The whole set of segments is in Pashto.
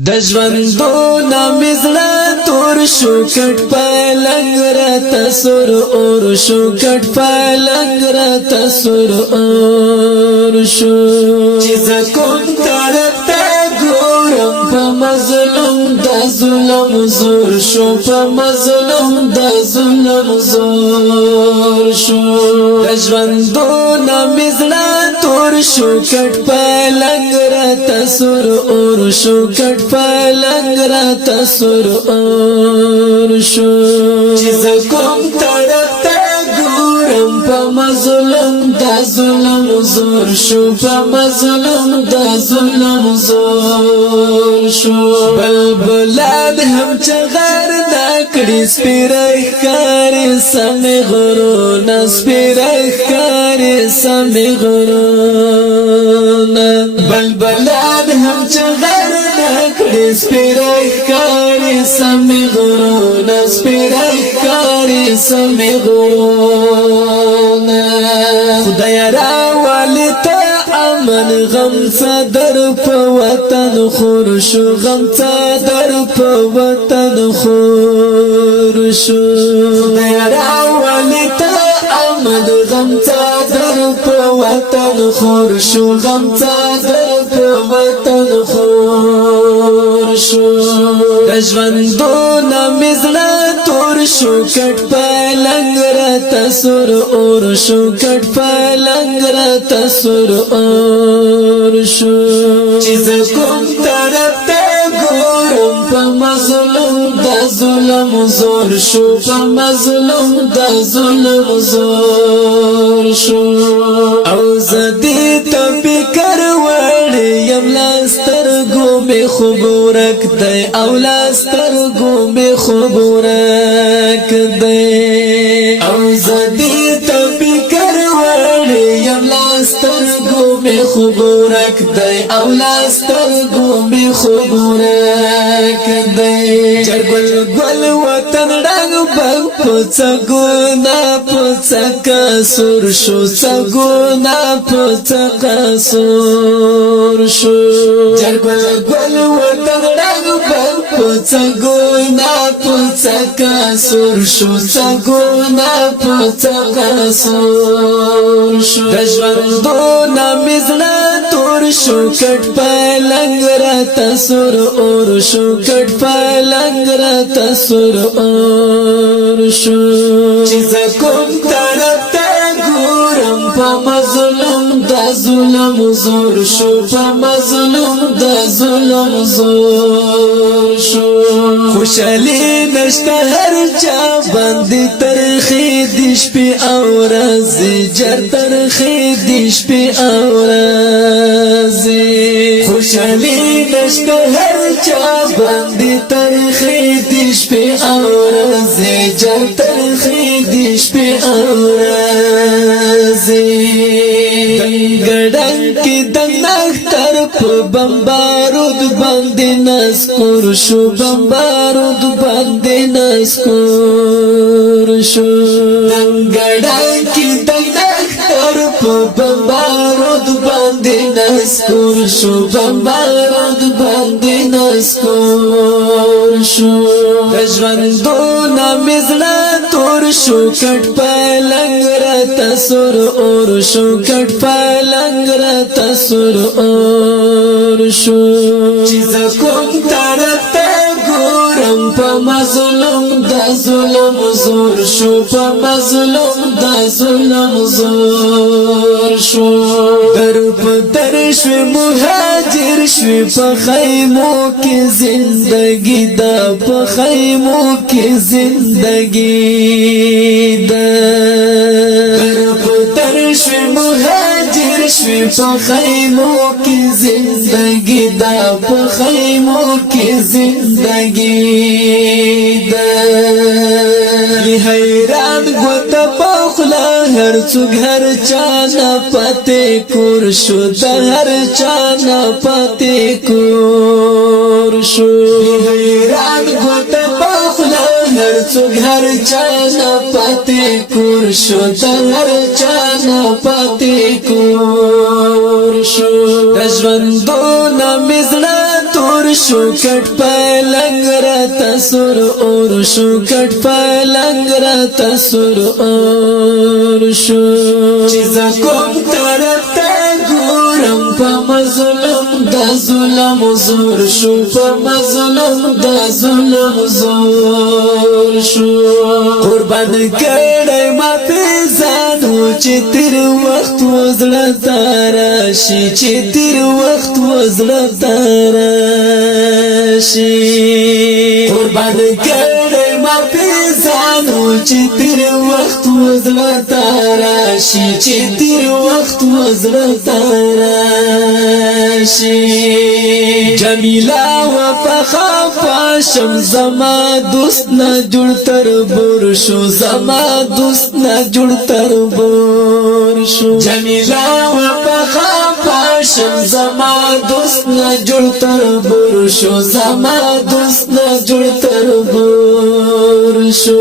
د ژوندونه مزړه تور شو کټ پلنګ را تسور اور شو کټ پلنګ را تسور اور شو چې زکون طرف ته ګورم په مظلوم د ظلم زور شو په مظلوم د ظلم زور شو د ژوندونه مزړه تور شو کټ پلنګ را تسور اور شو کټ پلنګ را تسور اور شو چې زکوم طرف ته ګورم په مظلوم د ظلم زور شو په مظلوم د ظلم زور شو بلبلان هم چغار نکړي سپیرای کاری سم غرون سپیرای کاری سم غرون بلبلان هم چغار نکړي سپیرای کاری سم غرون سپیرای کاری سم غرون خدای را والتا امن غم صدر په وطن خور شو غم صدر په وطن خور شو خدای را والتا امن غم صدر په وطن خور شو غم صدر په وطن خور شو د ژوندونه مزړه تور شو کټ پلنګ را تسور اور شو کټ پلنګ را تسور اور شو چې زکوم طرف ته ګورم په مظلوم د ظلم زور شو په مظلوم د ظلم زور شو او زدی ته فکر وړي یم لاسترګو می خبرک دی او لاسترګو می خبرک دی او زدی ته فکر وړي یم لاسترګو می خبرک دی او لاسترګو می خبرک دی چرګل ګل وطن ډنګ بنګ پڅګونا پڅکا سور شو څګونا پڅکا سور شو چرګل ګل وطن ډنګ بنګ پڅګونا پڅکا سور شو څګونا پڅکا سور شو د ژوندونه مزړه تور شو کټ پلنګ را تسور اور شو کټ پلنګ را تسور اور شو چې زکوم طرف ته ګورم په مظلوم د ظلم زور شو په مظلوم د ظلم زور شو خوشالي نشته هر چا باندې ترخی د شپې او ورځې جر ترخی د شپې او ورځې خوشالي نشته هر چا باندې ترخی د شپې او ورځې جر ترخی د شپې او ورځې ګډنګ کې د نختر په بمبارود باندې نسکور شو بمبارود باندې نسکور شو ګډنګ کې د نختر په بمبارود باندې نسکور شو بمبارود باندې نسکور شو د ژوندونه مزړه تور شو کټ پلنګ را تسور اور شو کټ پلنګ را تسور اور شو چې زکوم طرف ته ګورم په مظلوم د ظلم زور شو په مظلوم د ظلم زور شو در په در شو مهاجر شو په خیمو کې زندگی دا په خیمو کې زندگی دا در په در شو مهاجر شو په خیمو کې زندگی دا په خیمو کې زندگی دا حیران ګوت پخلا هر څوک هر چانا پته کور شو د هر چانا پته کور شو حیران ګوت پخلا هر څوک هر چانا پته کور شو د هر چانا پته کور شو د ژوندونه مزړه تور شو کټ پلنګ را تسور اور شو کټ پلنګ را تسور اور شو چې کوم طرف ته ګورم په مظلوم د ظلم زور شو په مظلوم د ظلم زور شو قربان کړه ما په ځانو چې تیر وخت وزړه تاراشي چې تیر وخت وزړه تاراشي قربان کړه ما په ځانو چې تیر وخت وزړه تاراشي چې تیر وخت وزړه تاراشي جمیلا و پخافا شم زما دوست نه جوړ تر بور شو زما دوست نه جوړ تر بور شو جمیلا و پخافا شم زما دوست نه جوړ تر بور شو زما دوست نه جوړ تر بور شو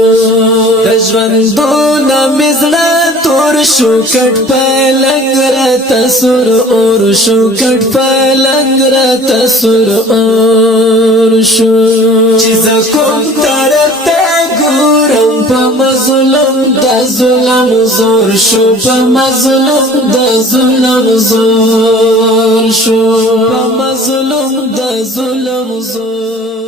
ژوندونه مزړه تور شو کټ پلنګ را تسور اور شو کټ پلنګ را تسور اور شو چې کوم طرف ته ګورم په مظلوم د ظلم زور شو په مظلوم د ظلم زور شو په مظلوم د ظلم زور